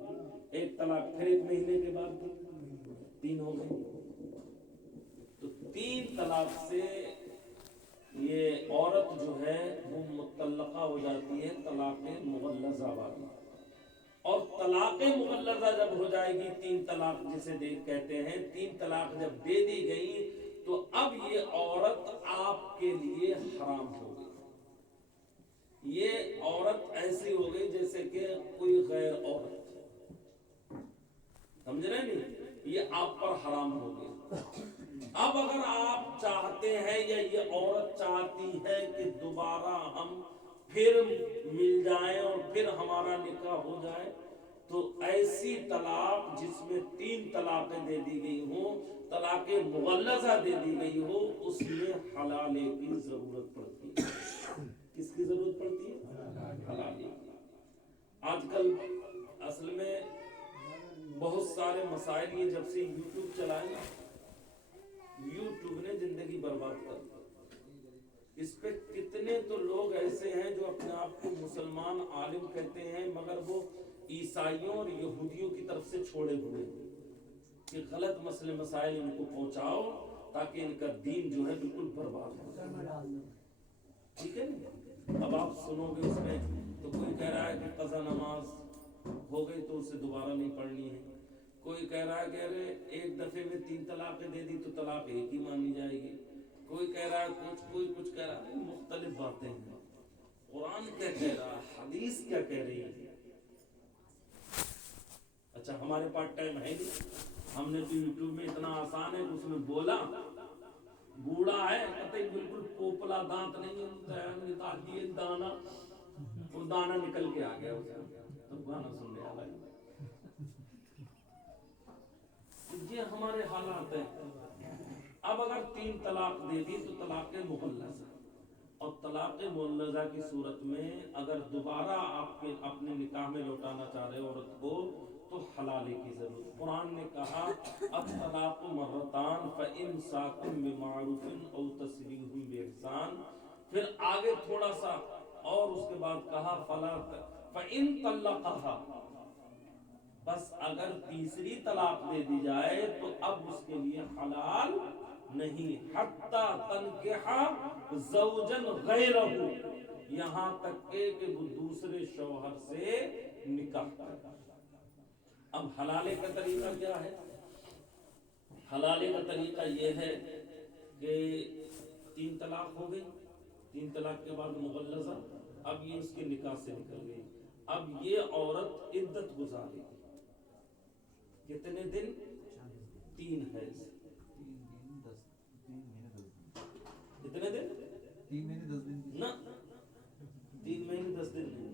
1 طلاق پھر 1 مہینے کے بعد دی، 3 ہو گئے۔ تو 3 طلاق سے یہ عورت جو ہے وہ مطلقہ ہو جاتی ہے، طلاق مغلظہ والی۔ اور طلاق مغلظہ جب ہو جائے گی، 3 طلاق جسے کہتے ہیں، 3 طلاق جب دے دی گئی تو اب یہ عورت آپ کے لیے حرام ہو گئی، یہ عورت ایسی ہو گئی جیسے کہ کوئی غیر عورت، سمجھ رہے نہیں؟ یہ آپ پر حرام ہو گئی۔ اب اگر آپ چاہتے ہیں یا یہ عورت چاہتی ہے کہ دوبارہ ہم پھر مل جائیں اور پھر ہمارا نکاح ہو جائے، تو ایسی طلاق جس میں 3 طلاقیں دے دی گئی ہوں، طلاق مغلظہ دے دی گئی ہو، اس میں حلالے کی ضرورت پڑتی ہے۔ کس کی ضرورت پڑتی ہے؟ حلالے کی۔ آج کل اصل میں بہت سارے مسائل، یہ جب سے یوٹیوب چلائے، یوٹیوب نے زندگی برباد کر دی۔ اس پہ کتنے تو لوگ ایسے ہیں جو اپنے آپ کو مسلمان عالم کہتے ہیں، مگر وہ عیسائیوں اور یہودیوں کی طرف سے چھوڑے ہوئے ہیں کہ غلط مسئلے مسائل ان کو پہنچاؤ تاکہ ان کا دین جو ہے بالکل برباد ہو جائے۔ ٹھیک ہے نا؟ اب آپ سنو گے اس میں تو کوئی کہہ رہا ہے کہ قضا نماز ہو گئی تو اسے دوبارہ نہیں پڑھنی ہے، کوئی کہہ رہا ہے کہ ارے 1 دفعے میں 3 طلاقیں دے دی تو طلاق 1 ہی مانی جائے گی، کوئی کہہ رہا ہے کوئی کچھ کہہ رہا ہے، مختلف باتیں ہیں۔ قرآن کیا کہہ رہا ہے، حدیث کیا کہہ رہی ہے؟ اچھا ہمارے پاس ٹائم ہے نہیں، ہم نے تو یوٹیوب میں اتنا آسان ہے کہ اس میں بولا، بوڑھا ہے قطعی بالکل پوپلا دانت نہیں، نکال دیے دانا، وہ دانا نکل کے آ گیا، تو گانا سن رہا ہے۔ یہ ہمارے حالات ہیں۔ اب اگر 3 طلاق دے دی تو طلاق مغلظہ، اور طلاق مغلظہ کی صورت میں اگر دوبارہ آپ اپنے نکاح میں لوٹانا چاہ رہے عورت کو تو حلالے کی ضرورت۔ قرآن نے کہا الطلاق مرتان فإمساک بمعروف او تسریح بإحسان، پھر آگے تھوڑا سا اور اس کے بعد کہا فإن طلقها، بس اگر تیسری طلاق دے دی جائے تو اب اس کے لیے حلال نہیں، حتی تنکح زوجا غیرہ، یہاں تک کہ وہ دوسرے شوہر سے نکاح کرے۔ اب حلالے کا طریقہ کیا ہے؟ حلالے کا طریقہ یہ ہے کہ 3 طلاق ہو گئی، 3 طلاق کے بعد مغلظہ، اب یہ اس کے نکاح سے نکل گئی، اب یہ عورت عدت گزارے گی، کتنے دن؟ 3 ہے، کتنے دن؟ 3 مہینے 10 دن نہ 3 مہینے 10 دن نہیں،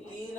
3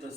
10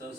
10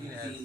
3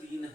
3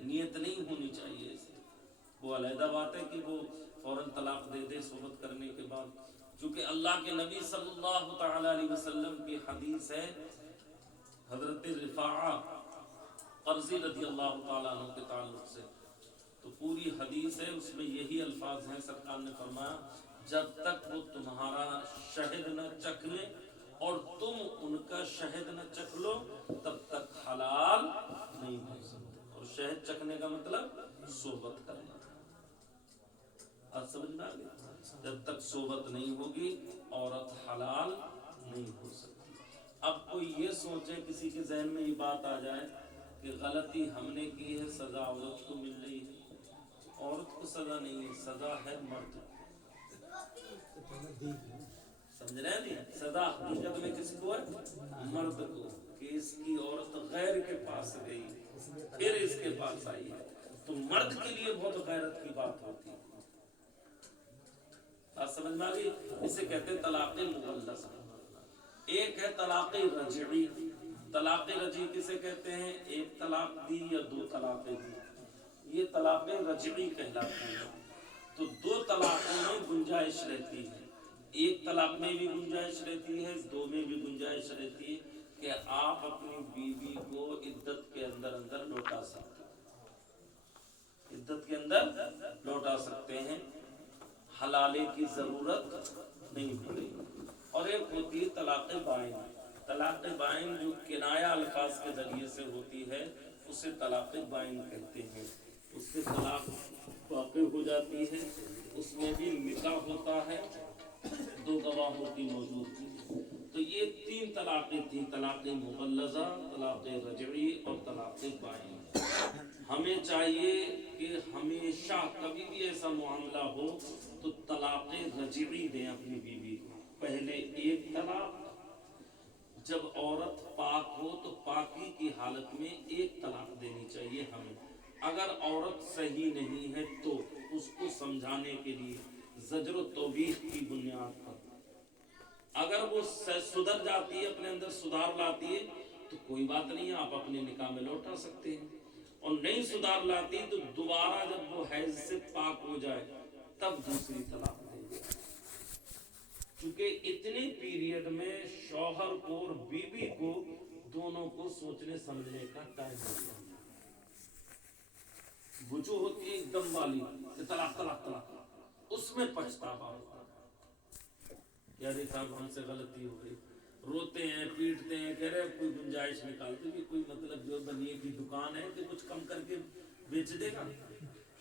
نیت نہیں ہونی چاہیے اس کی۔ وہ علیحدہ بات ہے کہ وہ فوراً طلاق دے دے صحبت کرنے کے بعد، چونکہ اللہ کے نبی صلی اللہ تعالی علیہ وسلم کی حدیث ہے، حضرت رفاعہ قرظی رضی اللہ تعالیٰ عنہ کے تعلق سے، تو پوری حدیث ہے، اس میں یہی الفاظ ہیں، سرکار نے فرمایا جب تک وہ تمہارا شہد نہ چکھ لے اور تم ان کا شہد نہ چکھ لو تب تک حلال نہیں ہو سکتے۔ اور شہد چکھنے کا مطلب صحبت کرنا، آپ سمجھ میں آ گیا؟ جب تک صحبت نہیں ہوگی عورت حلال نہیں ہو سکتی۔ اب کوئی یہ سوچے، کسی کے ذہن میں یہ بات آ جائے کہ غلطی ہم نے کی ہے، سزا عورت کو مل رہی ہے، عورت کو سزا نہیں ہے، سزا ہے مرد کو۔ سمجھ رہے ہیں نہیں؟ سزا حقیقت میں کس کو ہے؟ مرد کو، کہ اس کی عورت غیر کے پاس گئی پھر اس کے پاس آئی ہے، تو مرد کے لیے بہت غیرت کی بات ہوتی ہے۔ آپ سمجھ میں آ گئی؟ اسے کہتے ہیں طلاق مغلظہ۔ ایک ہے طلاق رجعی۔ طلاق رجعی کسے کہتے ہیں؟ ایک طلاق دی یا دو طلاقیں دی، یہ طلاق رجعی کہلاتی ہے۔ تو دو طلاقوں میں گنجائش رہتی ہے، ایک طلاق میں بھی گنجائش رہتی ہے، دو میں بھی گنجائش رہتی ہے کہ آپ اپنی بیوی کو عدت کے اندر لوٹا سکتے ہیں، عدت کے اندر لوٹا سکتے ہیں، حلالے کی ضرورت نہیں پڑے۔ اور ایک ہوتی ہے طلاق بائن۔ طلاق بائن جو کنایہ الفاظ کے ذریعے سے ہوتی ہے اسے طلاق بائن کہتے ہیں۔ اس سے طلاق واقع ہو جاتی ہے، اس میں بھی نکاح ہوتا ہے، دو گواہوں کی موجودگی۔ تو یہ تین طلاقیں تھیں، طلاق مغلظہ، طلاق رجعی اور طلاق بائن۔ ہمیں چاہیے کہ ہمیشہ کبھی بھی ایسا معاملہ ہو تو طلاق رجعی دیں اپنی بیوی کو۔ پہلے ایک طلاق، جب عورت پاک ہو تو پاکی کی حالت میں ایک طلاق دینی چاہیے ہمیں۔ اگر عورت صحیح نہیں ہے تو اس کو سمجھانے کے لیے زجر و توبیخ کی بنیاد پر، اگر وہ سدھر جاتی ہے، اپنے اندر سدھار لاتی ہے تو کوئی بات نہیں ہے، آپ اپنے نکاح میں لوٹا سکتے ہیں۔ اور نہیں سدھار لاتی تو دوبارہ جب وہ حیض سے پاک ہو جائے تب دوسری طلاق دیں گے، کیونکہ اتنے پیریڈ میں شوہر کو اور بیوی کو دونوں کو سوچنے سمجھنے کا ٹائم ہوتا ہے۔ وجوہ ہوتی ہے ایک دم والی کہ طلاق طلاق طلاق، اس میں پچھتاوا ہوتا ہے، یار صاحب ہم سے غلطی ہو گئی، روتے ہیں پیٹتے ہیں، کہہ رہے کوئی گنجائش نکالتے کہ کوئی مطلب جو بنیے کی دکان ہے کہ کچھ کم کر کے بیچ دے گا۔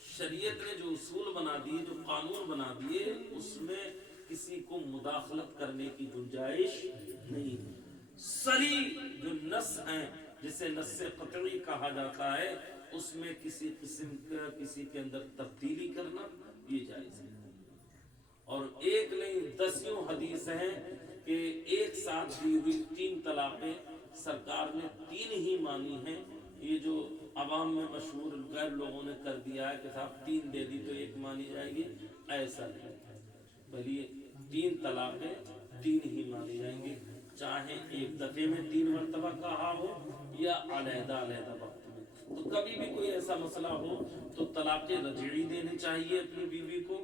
شریعت نے جو اصول بنا دیے، جو قانون بنا دیے، اس میں کسی کو مداخلت کرنے کی گنجائش نہیں۔ صریح جو نص ہیں، جسے نص قطعی کہا جاتا ہے، اس میں کسی قسم کا کسی کے اندر تبدیلی کرنا یہ جائز ہے۔ اور ایک نہیں دسیوں حدیث ہیں کہ ایک ساتھ دی ہوئی تین طلاقیں سرکار نے تین ہی مانی ہیں۔ یہ جو عوام میں مشہور غیر لوگوں نے کر دیا ہے کہ صاحب تین دے دی تو ایک مانی جائے گی، ایسا نہیں، بھلی تین طلاقیں تین ہی مانی جائیں گی، چاہے ایک دفعے میں تین مرتبہ کہا ہو یا علیحدہ علیحدہ وقت میں۔ تو کبھی بھی کوئی ایسا مسئلہ ہو تو طلاق رجعی دینی چاہیے اپنی بیوی کو،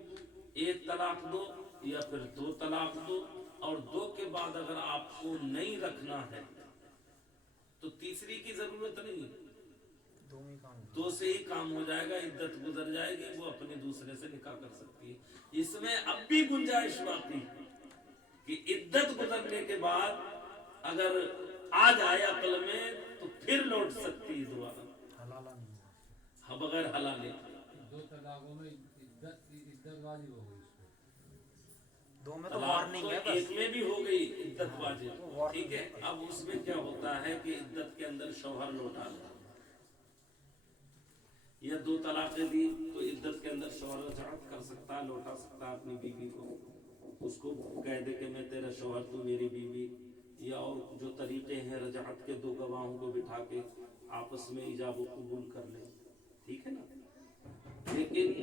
ایک طلاق دو یا پھر دو طلاق دو، اور دو کے بعد اگر آپ کو نہیں رکھنا ہے تو تیسری کی ضرورت نہیں، دو سے ہی کام ہو جائے گا، عدت گزر جائے گی، وہ اپنے دوسرے سے نکاح کر سکتی ہے۔ اس میں اب بھی گنجائش باقی کہ عدت گزرنے کے بعد اگر آ جائے عقل میں تو پھر لوٹ سکتی ہے دوبارہ بغیر حلالے۔ دو طلاقوں میں عدت واجب ہو گئی، دو میں تو وارننگ ہے، ایک میں بھی ہو گئی عدت واجب، ٹھیک ہے۔ اب اس میں کیا ہوتا ہے کہ عدت کے اندر شوہر لوٹا لے، یا دو طلاقیں دی تو عدت کے اندر شوہر رجعت کر سکتا ہے، لوٹا سکتا ہے اپنی بیوی کو، اس کو کہہ دے کہ میں تیرا شوہر تو میری بیوی، یا اور جو طریقے ہیں رجعت کے، دو گواہوں کو بٹھا کے آپس میں ایجاب و قبول کر لیں، ٹھیک ہے نا۔ لیکن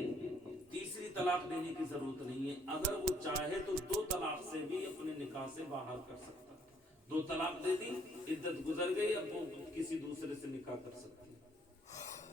تیسری طلاق دینے کی ضرورت نہیں ہے، اگر وہ چاہے تو دو طلاق سے بھی اپنے نکاح سے باہر کر سکتا ہے۔ دو طلاق دے دی، عدت گزر گئی، اب وہ کسی دوسرے سے نکاح کر سکتی ہے۔